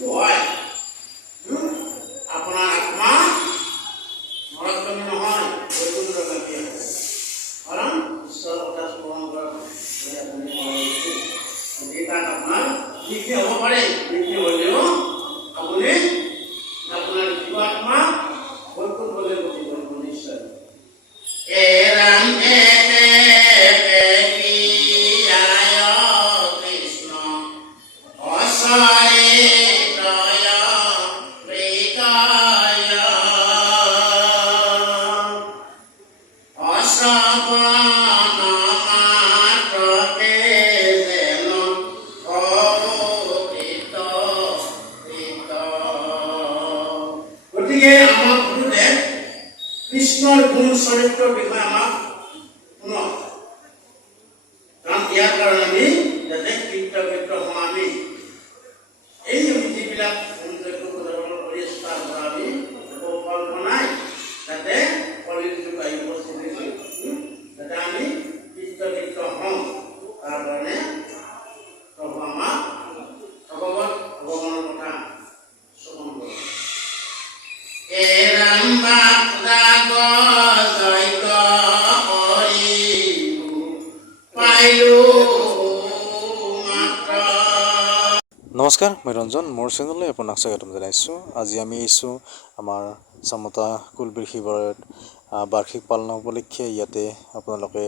মৃত্যু হয় আপোনাৰ আত্মা নৰকগামী নহয়, বৈকুণ্ঠগামী হ'ব। কাৰণ ঈশ্বৰৰ কথা স্মৰণ কৰাৰ আপুনি গতিকে তাত আপোনাৰ বৃদ্ধি হ'ব পাৰে, বৃদ্ধি হ'লেও আপুনি আপোনাৰ জীৱাত্মা বৈকুণ্ঠলৈ গতি কৰিব নিশ্চয়। গতিকে আমাক গুৰুদেৱ কৃষ্ণৰ গুণ চৰিত্ৰৰ বিষয়ে আমাক শুনক, কাৰণ ইয়াৰ কাৰণে আমি যাতে কৃতজ্ঞ হওঁ। আমি এই যিবিলাক কৰি আছো তাৰ পৰা আমি কল্পনাই যাতে কলিযুগ আহি উপস্থিত হৈছো, যাতে আমি কৃতজ্ঞ হওঁ। তাৰ কাৰণে প্ৰভু আমাক ভগৱানৰ কথা শ্ৰৱণ কৰোঁ। নমস্কাৰ, মই ৰঞ্জন, মোৰ চেনেললৈ আপোনাক স্বাগতম জনাইছোঁ। আজি আমি আহিছোঁ আমাৰ চামতা কুলবীৰ শিৱৰায়ত বাৰ্ষিক পালন উপলক্ষে। ইয়াতে আপোনালোকে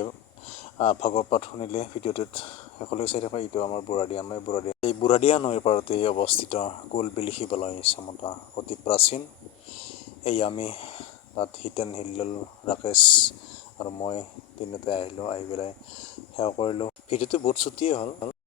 ভাগৱত পাঠ শুনিলে ভিডিঅ'টোত সকলোৱে চাই থকা। এইটো আমাৰ বুঢ়াদিয়া নৈ। এই বুঢ়াদিয়া নৈৰ পাৰতে অৱস্থিত কুলবিল শিৱালয় চামতা, অতি প্ৰাচীন। এই আমি তাত হিতেন, হিল্লোল, ৰাকেশ আৰু মই তিনিওটাই আহিলোঁ, আহি পেলাই সেৱা কৰিলোঁ। ভিডিঅ'টো বহুত ছুটিয়ে হ'ল।